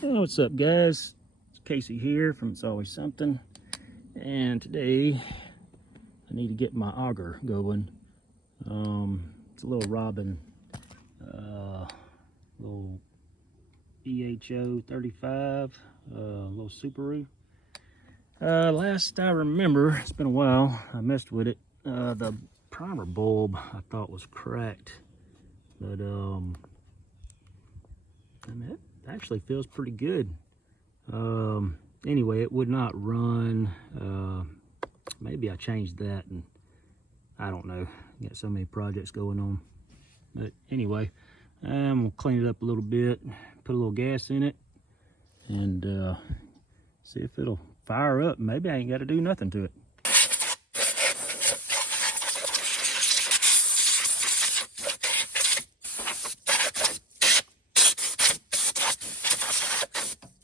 Well, what's up, guys? It's Casey here from It's Always Something, and today I need to get my auger going. It's a little Robin, little EHO35, little Subaru. Last I remember, it's been a while, I messed with it. The primer bulb I thought was cracked, but and it actually feels pretty good. Anyway, it would not run. Maybe I changed that, and I don't know. Got so many projects going on. But anyway, I'm gonna clean it up a little bit, put a little gas in it, and see if it'll fire up. Maybe I ain't got to do nothing to it.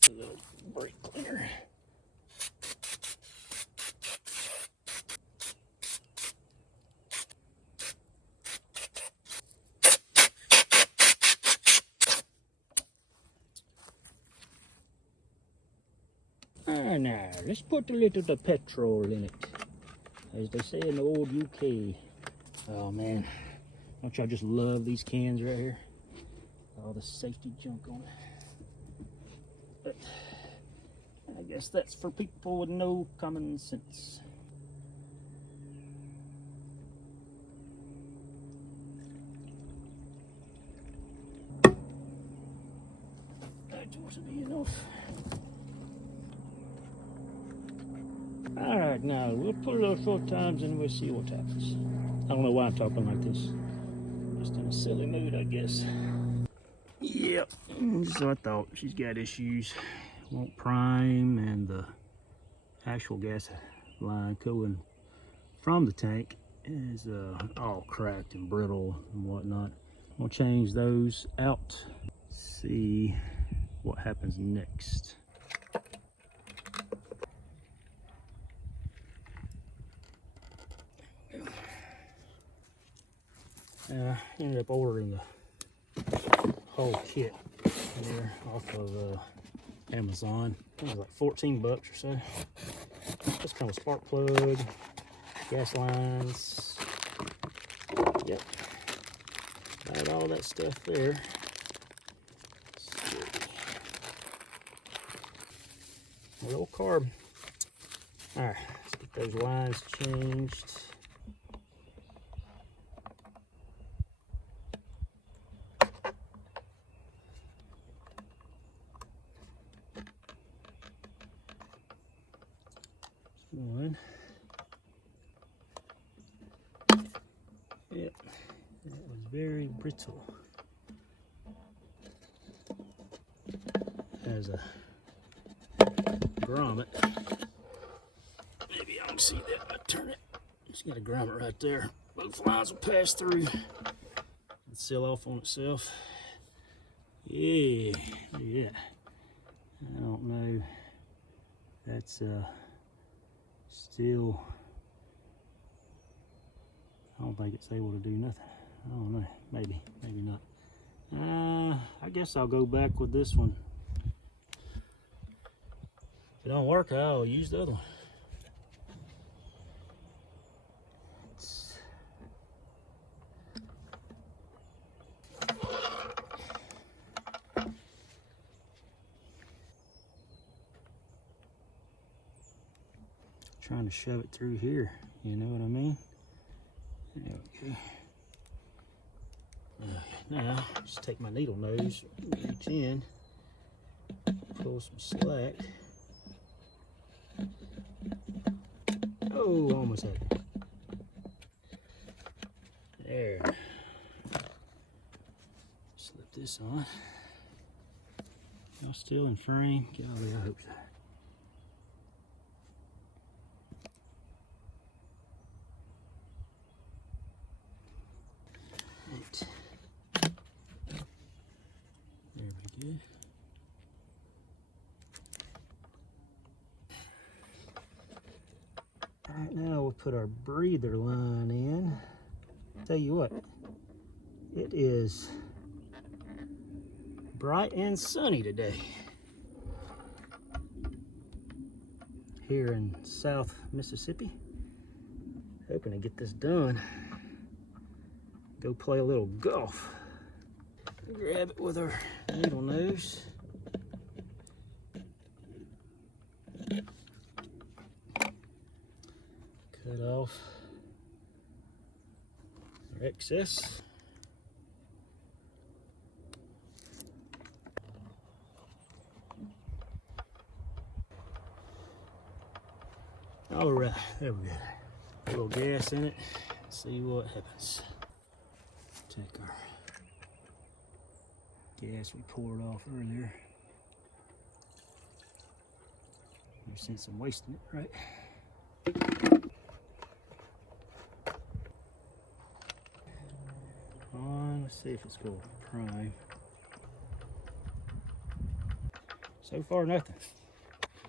A little brake cleaner. Now, let's put a little of the petrol in it, as they say in the old UK. Oh man, don't y'all just love these cans right here? All the safety junk on it. But I guess that's for people with no common sense. That ought to be enough. Alright, now we'll put it on 4 times and we'll see what happens. I don't know why I'm talking like this. Just in a silly mood, I guess. Yep, so I thought. She's got issues. Won't prime, and the actual gas line going from the tank is all cracked and brittle and whatnot. We'll change those out. See what happens next. I ended up ordering the whole kit there off of Amazon. It was like 14 bucks or so. This kind of spark plug, gas lines. Yep, got all that stuff there. A little carb. All right, let's get those lines changed. One. Yep, that was very brittle. Has a grommet. Maybe I don't see that. I turn it. It's got a grommet right there. Both lines will pass through and seal off on itself. Yeah, yeah. I don't know. That's still, I don't think it's able to do nothing. I don't know, maybe not. I guess I'll go back with this one. If it don't work, I'll use the other one. Trying to shove it through here, you know what I mean? There we go. Now, just take my needle nose, reach in, pull some slack. Oh, almost had it. There. Slip this on. Y'all still in frame? Golly, I hope so. There we go. All right, now we'll put our breather line in. Tell you what, it is bright and sunny today. here in South Mississippi. Hoping to get this done. Go play a little golf. Grab it with our needle nose. Cut off our excess. All right, there we go. A little gas in it. See what happens. Take our gas we poured off earlier. We've seen some waste in it, right? Let's see if it's going to prime. So far, nothing.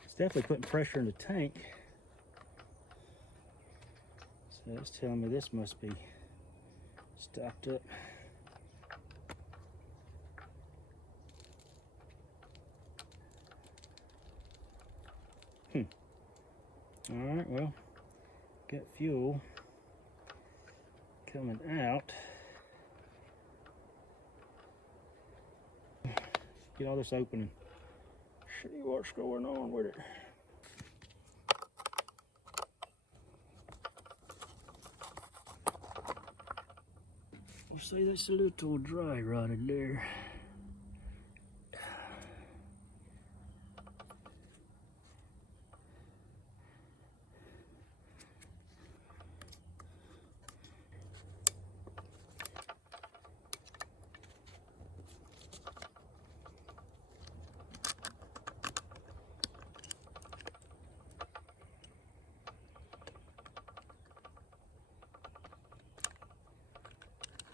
It's definitely putting pressure in the tank. So it's telling me this must be stopped up. All right, well, got fuel coming out. Get all this open and see what's going on with it. We'll see, that's a little dry rotted there.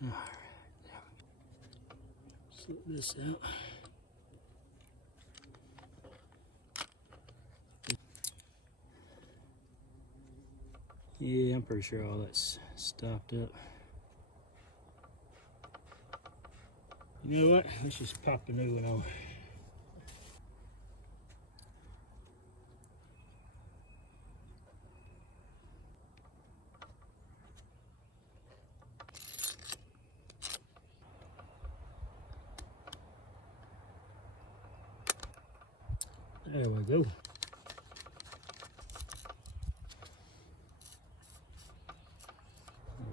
All right, slip this out. Yeah, I'm pretty sure all that's stopped up. You know what? Let's just pop the new one on. There we go.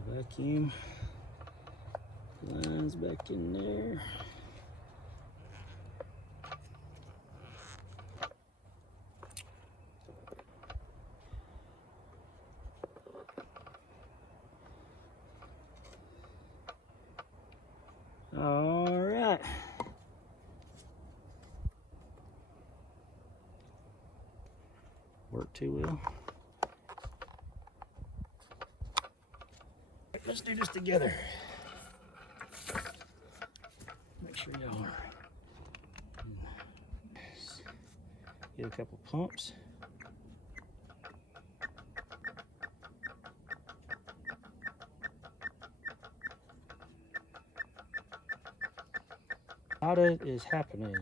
Vacuum lines back in there. All right. Work too well. Let's do this together. Make sure y'all are. Get a couple pumps. What is happening?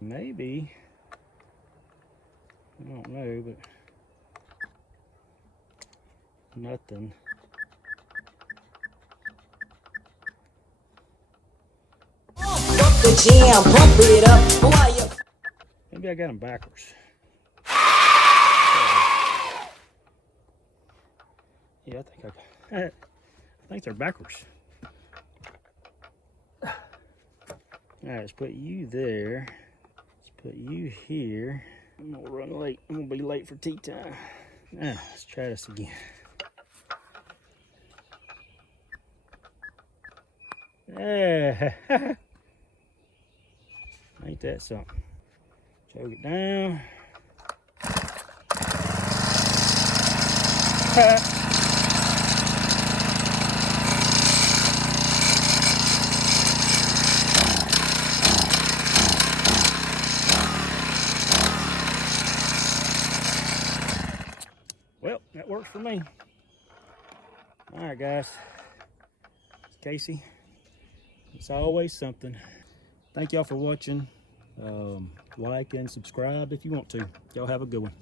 Maybe, I don't know, but nothing. Maybe I got them backwards. Yeah, I think they're backwards. All right, let's put you there. Let's put you here. I'm gonna run late. I'm gonna be late for tea time. Now, let's try this again. Yeah. Ain't that something? Choke it down. Well, that works for me. All right, guys. Let's Casey, it's always something. Thank y'all for watching. Like and subscribe if you want to. Y'all have a good one.